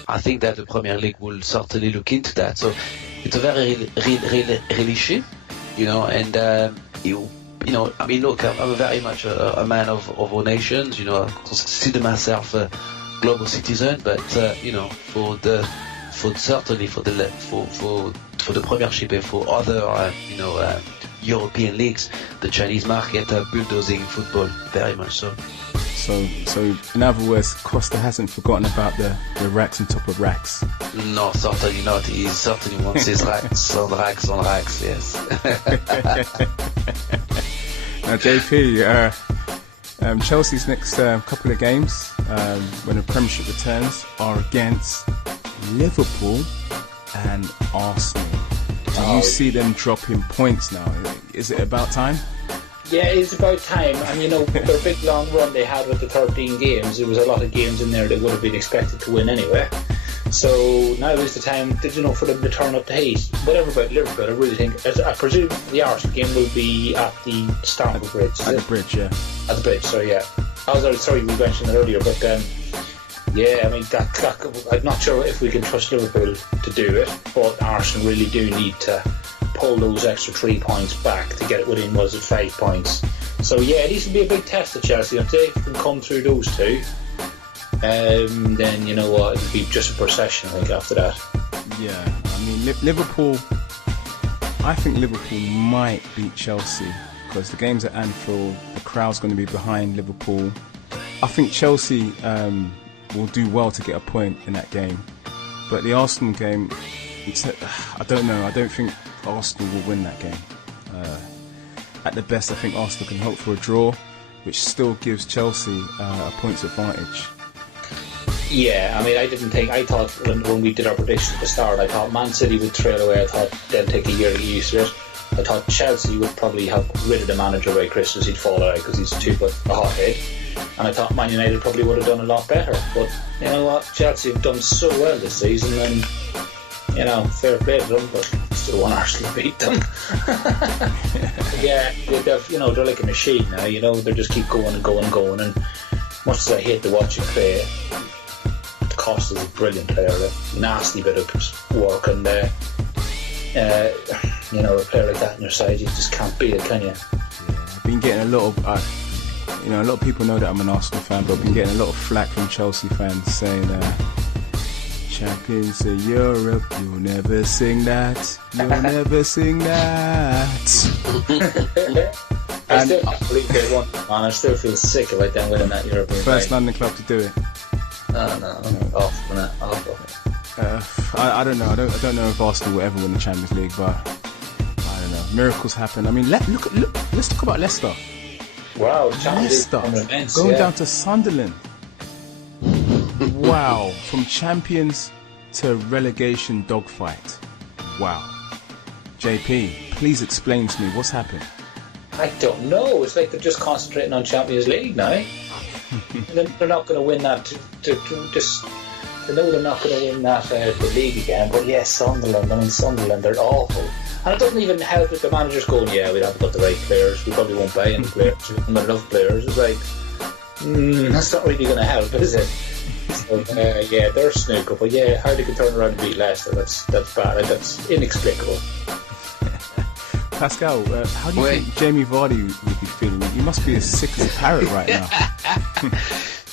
I think that the Premier League will certainly look into that. So it's a very real issue, you know, and you know, I mean, look, I'm very much a man of all nations, you know, I consider myself a global citizen, but you know, for the Premiership and for other European leagues, the Chinese market are bulldozing football very much so. So in other words, Costa hasn't forgotten about the racks on top of racks. No, certainly not. He certainly wants his racks on racks on racks. Yes. Now, JP, Chelsea's next couple of games when the Premiership returns are against Liverpool and Arsenal. Do you see them dropping points now? Is it about time? Yeah, it's about time. And you know, their big long run they had with the 13 games, there was a lot of games in there that would have been expected to win anyway. So now is the time, you know, for them to turn up the heat. Whatever about Liverpool, I really think, I presume the Arsenal game will be at the Stamford Bridge. At the Bridge, yeah. At the Bridge, sorry, yeah. Sorry, we mentioned it earlier, but yeah, I mean, that I'm not sure if we can trust Liverpool to do it, but Arsenal really do need to pull those extra 3 points back to get it within, 5 points. So yeah, these will be a big test of Chelsea. If they can come through those two, then you know what, it'll be just a procession, I think, after that. Yeah, I mean, Liverpool, I think Liverpool might beat Chelsea because the game's at Anfield, the crowd's going to be behind Liverpool. I think Chelsea will do well to get a point in that game, but the Arsenal game, I don't know, I don't think Arsenal will win that game. At the best, I think Arsenal can hope for a draw, which still gives Chelsea a points advantage. Yeah, I mean, I thought when we did our predictions at the start, I thought Man City would trail away. I thought they'd take a year to get used to it. I thought Chelsea would probably have rid of the manager by Christmas. He'd fall out because he's too much a hothead. And I thought Man United probably would have done a lot better. But you know what? Chelsea have done so well this season, and you know, fair play to them, but still want Arsenal to beat them. Yeah, you know, they're like a machine now. You know, they just keep going and going and going. And much as I hate to watch it play, Costa's a brilliant player, a nasty bit of work, and you know, a player like that on your side, you just can't beat it, can you? Yeah, I've been getting a lot of, you know, a lot of people know that I'm an Arsenal fan, but I've been getting a lot of flack from Chelsea fans saying, champions of Europe, you'll never sing that, you'll never sing that. I still can't believe they won, man. I still feel sick about them winning that European First London club to do it. Oh no, awful, man, awful. I don't know. I don't know if Arsenal will ever win the Champions League, but I don't know. Miracles happen. I mean, let's talk about Leicester. Wow, Leicester going down to Sunderland. Wow, from champions to relegation dogfight. Wow. JP, please explain to me what's happened. I don't know. It's like they're just concentrating on Champions League now. They're not going to win that. They know they're not going to win that the league again. But yes, Sunderland. I mean, Sunderland, they're awful. And it doesn't even help that the manager's going, yeah, we haven't got the right players. We probably won't buy any players. We haven't got enough players. It's like, that's not really going to help, is it? So, yeah, they're a snooker. But yeah, how they can turn around and beat Leicester, that's bad. That's inexplicable. Pascal, how do you think Jamie Vardy would be feeling? You must be as sick as a parrot right now.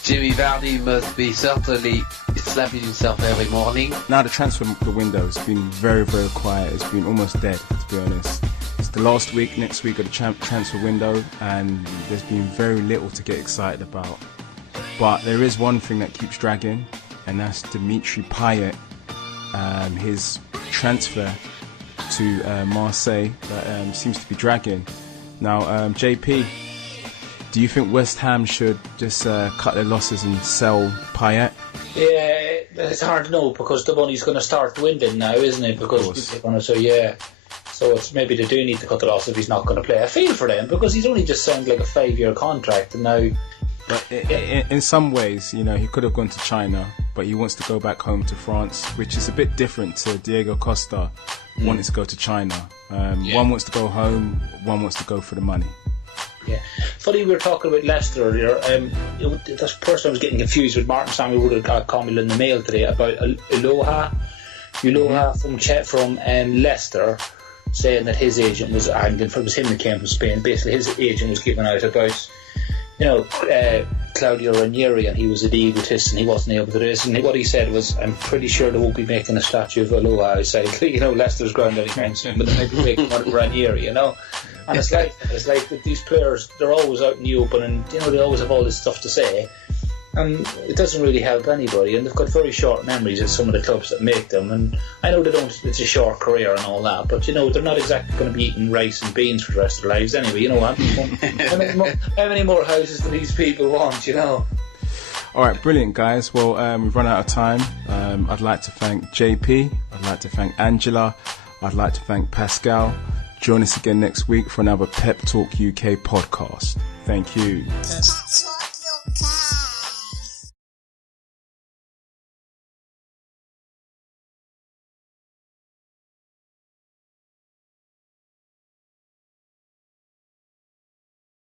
Jamie Vardy must be certainly slapping himself every morning. Now the transfer window has been very, very quiet. It's been almost dead, to be honest. It's the last week, next week of the transfer window, and there's been very little to get excited about. But there is one thing that keeps dragging, and that's Dimitri Payet. His transfer to Marseille that seems to be dragging. Now, JP, do you think West Ham should just cut their losses and sell Payet? Yeah, it's hard to know because the money's going to start dwindling now, isn't it? Because people are going to say, yeah. So it's maybe they do need to cut the loss if he's not going to play. I feel for them because he's only just signed like a 5-year contract, and now. But in some ways, you know, he could have gone to China, but he wants to go back home to France, which is a bit different to Diego Costa, wanting to go to China. One wants to go home, one wants to go for the money. Yeah. Funny, we were talking about Leicester earlier. That's the person I was getting confused with. Martin Samuel would have called me in the mail today about Aloha from Leicester, saying that his agent was, and it was him that came from Spain. Basically, his agent was giving out about, Claudio Ranieri, and he was an egotist and he wasn't able to do this. And what he said was, I'm pretty sure they won't be making a statue of Aloha outside, Leicester's ground anytime soon, but they might be making one of Ranieri, And it's like that these players, they're always out in the open, and they always have all this stuff to say, and it doesn't really help anybody. And they've got very short memories at some of the clubs that make them. And I know they don't; it's a short career and all that, but they're not exactly going to be eating rice and beans for the rest of their lives anyway. How many more houses do these people want? All right, brilliant, guys. Well, we've run out of time. I'd like to thank JP. I'd like to thank Angela. I'd like to thank Pascal. Join us again next week for another Pep Talk UK podcast. Thank you. That's what you can.